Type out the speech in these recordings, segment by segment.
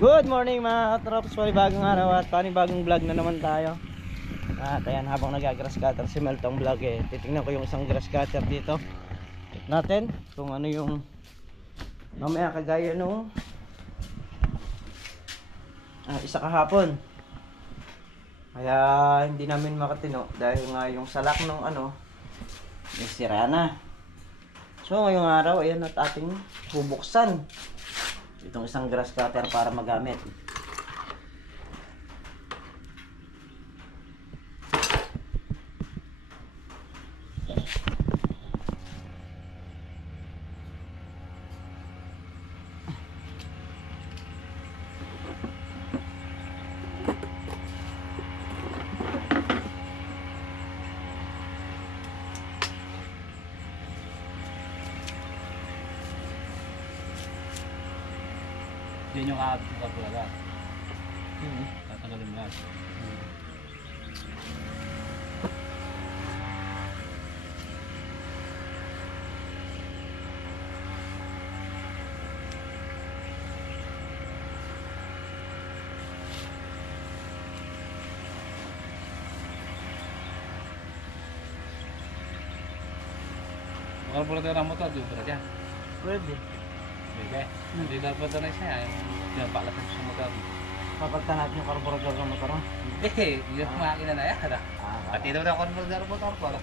Good morning mga katrops, bagong araw at panibagong vlog na naman tayo. At ayan, habang nag-grass cutter si Meltong vlog titingnan ko yung isang grass cutter dito. Check natin kung ano yung mamaya kagaya nung isa kahapon. Kaya hindi namin makatino dahil nga yung salak nung yung sira na. So ngayong araw ayan at ating bubuksan itong isang grass cutter para magamit. Yan yung aabot talaga. Tatanggalin mo yan. Bakal pula tayo ng motor, di ba dyan? Pwede. Bebe, hindi dapat na siya. Diyan pala sa motor. Papagtan natin yung carburetor ng motor. Hindi, yung makina na yan. Pati daw na converter motor pala.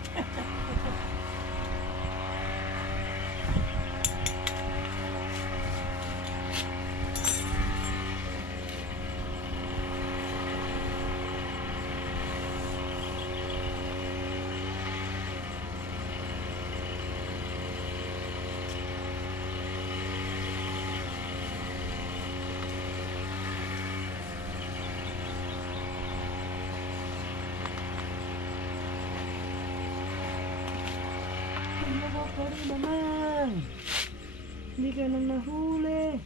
Sorry naman, hindi ka nang nahuli.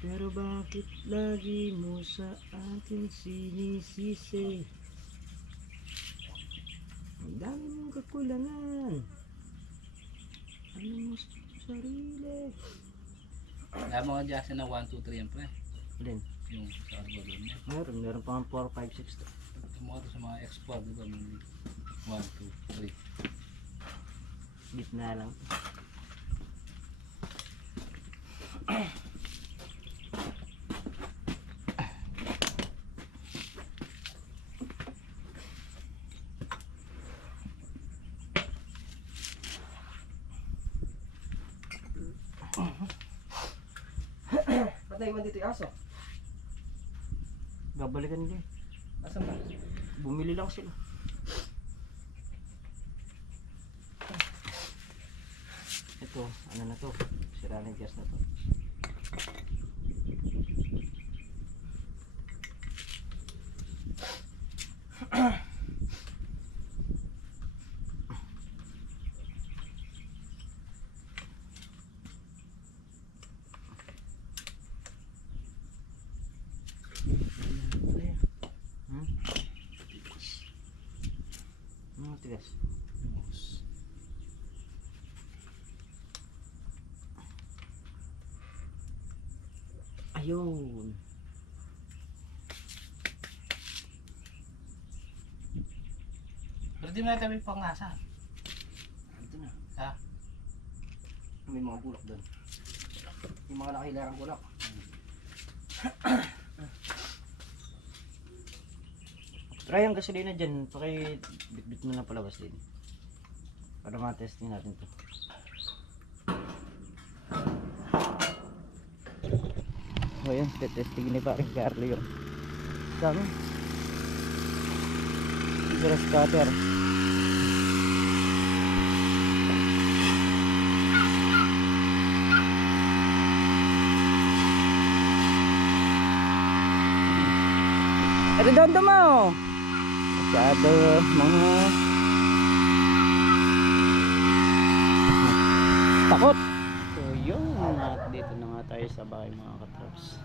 Pero bakit lagi mo sa akin sinisisi? Ang dami mong kakulangan. Ano mo sa sarili? Kaya mga Jackson na 1, 2, 3 yan pre. Alin? Yung sa balon niya. Meron pa ang 4, 5, 6 to. Tumuha sa mga export, di ba? 1, 2, 3. Gitna lang. Ba't na iman dito yung aso? Babalikan nila. Asan ba? Bumili lang sila. Ito, ano na to? Sira na yung gas na to. Tigas. Ayun. Pero di mo natin may pangasa. Ito na. Ha? May mga bulak doon. Yung mga nakahilarang bulak. Try ang gasolina dyan. Pakibit-bit mo na palabas din. Para matesting natin to. So yun, testing ni paring Carlo yung dami grass cutter. Redondo mo masyado mga takot. So yun, at dito na nga tayo sa bahay mga katrops.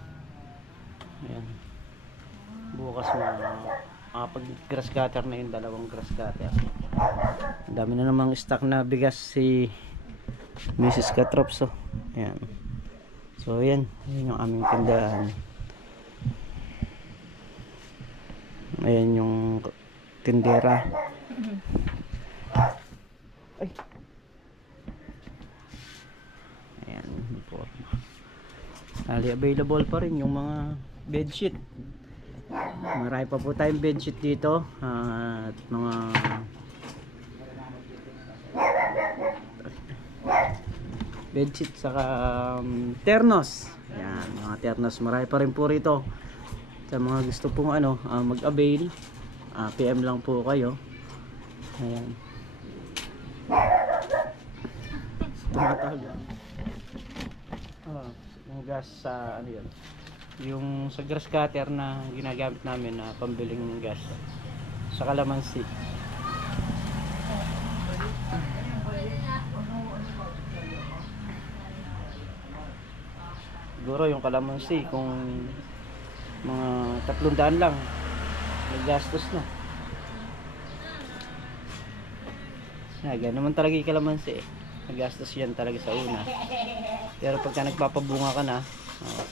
Ayan, bukas pag grass cutter na yung dalawang grass cutter. Ang dami na namang stock na bigas si Mrs. Katrops. Ayan, So yan yung aming tindahan. Ayan yung tindera. Ay. Ayan po. Available pa rin yung mga bedsheet. Marami pa po tayong bedsheet dito at mga bedsheet saka ternos. Ayan, mga ternos marami pa rin po rito. Sa mga gusto pong mag-avail, PM lang po kayo. Ayan. Tumatagal. Yung gas sa yun. Yung sa grass cutter na ginagamit namin na pambiling gas sa kalamansi. Siguro yung kalamansi kung mga 300 lang may gastos na. Ganun naman talaga yung kalamansi eh. Nagastos yan talaga sa una. Pero pagka nagpapabunga ka na,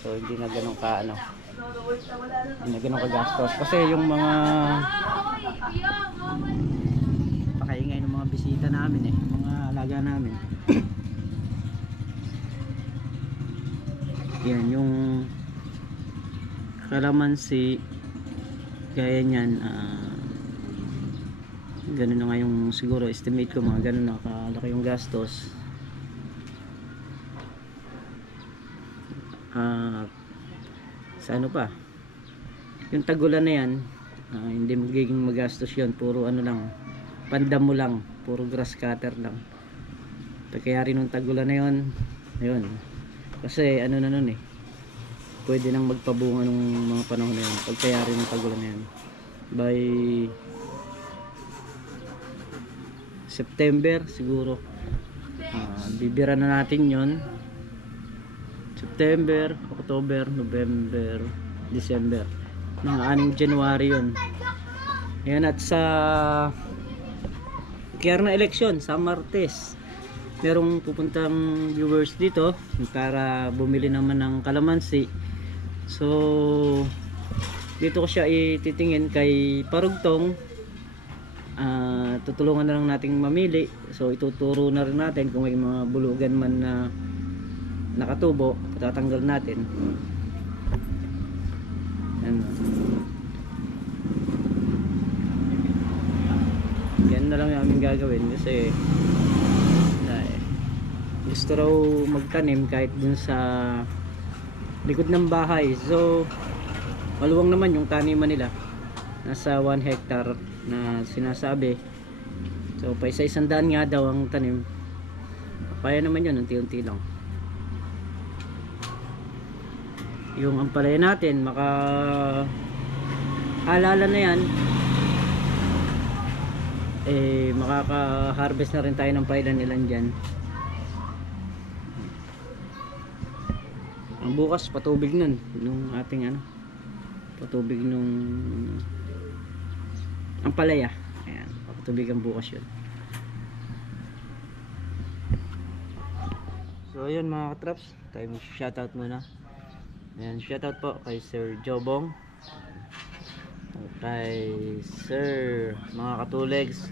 so hindi na ganun ka hindi na ganun kagastos. Kasi yung mga pakaingay ng mga bisita namin mga alaga namin. Yan yung kalamansi gaya nyan, ganun na nga yung siguro estimate ko, mga ganun na kalaki yung gastos. Sa pa yung tagulan na yan, hindi magiging magastos yun, puro lang, pandamo lang, puro grass cutter lang. Pagkayari nung tagulan na yun, ayun, kasi na nun pwede nang magpabunga nung mga panahon na yun, pagkayari ng tagulan na yan by September siguro. Bibira na natin yon September, October, November, December, mga 6 January yun. Ayan, at sa kaya na eleksyon sa Martes merong pupuntang viewers dito para bumili naman ng kalamansi. So dito ko siya ititingin kay Parugtong. Tutulungan na lang nating mamili. So ituturo na rin natin kung may mga bulugan man na nakatubo, tatanggal natin. Yan na lang yung aming gagawin kasi gusto raw magtanim kahit dun sa likod ng bahay. So maluwang naman yung taniman nila, nasa 1 hectare na sinasabi. So pa isa-100 nga daw ang tanim. Kaya naman yun, unti-unti lang. Yung ampalaya natin halala na yan, makaka-harvest na rin tayo ng pailan-ilan dyan. Ang bukas patubig nun nung ating patubig nung ampalaya. Ayan, patubig ang bukas yun. So ayun mga katraps, tayo mag-shoutout muna. Ayan, shoutout po kay Sir Jobong, kay Sir mga katulegs,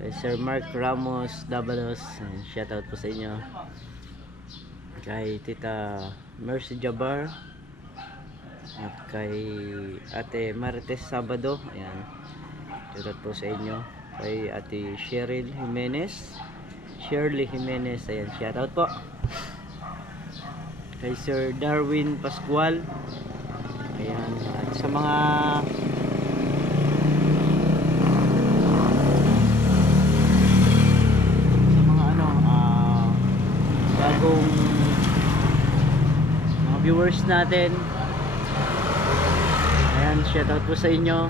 kay Sir Mark Ramos Dabalos. Ayan, shoutout po sa inyo. Kay Tita Mercy Jabar at kay Ate Marites Sabado. Ayan, shoutout po sa inyo. Kay Ate Shirley Jimenez. Ayan, shoutout po. Kay Sir Darwin Pascual. Ayan, at sa mga bagong mga viewers natin. Ayan, shoutout po sa inyo.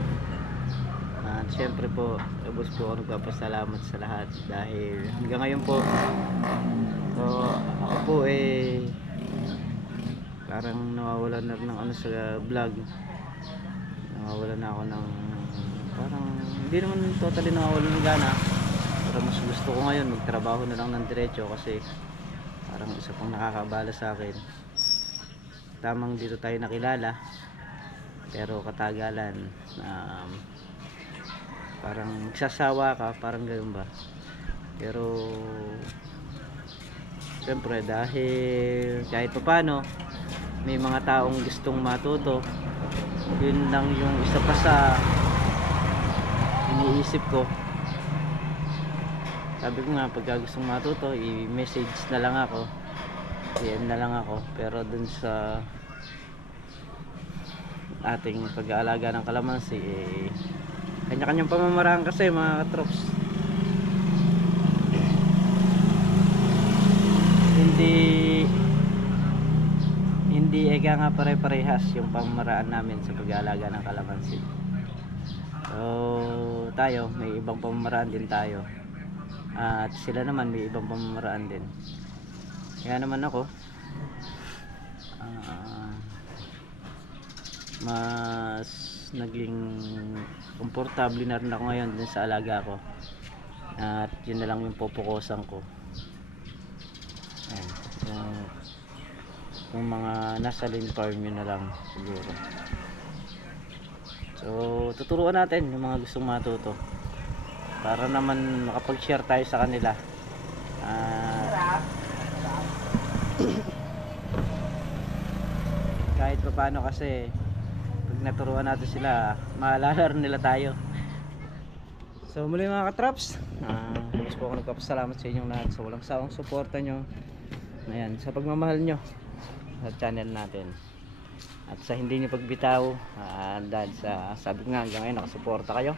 At syempre po, lubos po ako nagpapasalamat sa lahat dahil hanggang ngayon po, so ako po parang nawawalan na rin ng sa vlog. Nawawalan na ako ng parang hindi naman totally nawawalan ng gana. Pero mas gusto ko ngayon magtrabaho na lang ng diretso kasi parang isa pang nakakabala sa akin. tamang dito tayo nakilala, pero katagalan, parang magsasawa ka, parang ganoon ba. Pero siyempre dahil kahit paano may mga taong gustong matuto, yun lang yung isa pa sa iniisip ko. Sabi ko nga, pagka gustong matuto, i-message na lang ako, PM na lang ako. Pero dun sa ating pag-aalaga ng kalamansi, kanya-kanyang pamamaraan kasi mga katrops. Hindi eka nga pare-parehas yung pamamaraan namin sa pag-aalaga ng kalamansi. So tayo, may ibang pamamaraan din tayo, at sila naman may ibang pamamaraan din. Kaya naman ako mas naging komportable na rin ako ngayon din sa alaga ko, at yun na lang yung pupukusan ko. Ayan, yung mga nasa lean farm, yun na lang siguro. So tuturuan natin yung mga gustong matuto, para naman makapag-share tayo sa kanila. Kahit pa paano, kasi pag naturuan natin sila, maalala rin nila tayo. So muli mga katraps, lubos po ako nagpapasalamat sa inyong lahat sa walang sawang suporta nyo, ayan, sa pagmamahal nyo sa channel natin, at sa hindi nyo pagbitaw, dahil sa sabi ko nga, hanggang ngayon nakasuporta kayo.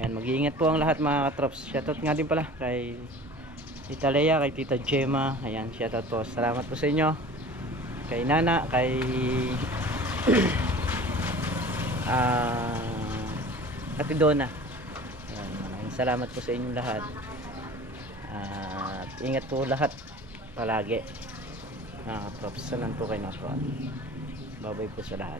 Ayan, mag-iingat po ang lahat mga katraps. Shoutout nga din pala kay Tita Lea, kay Tita Gemma. Ayan, shoutout po, salamat po sa inyo. Kay Nana, kay Ate Donna. Ayan, maraming salamat po sa inyong lahat. At ingat po lahat palagi. Profesional po kayo na po. Babay po sa lahat.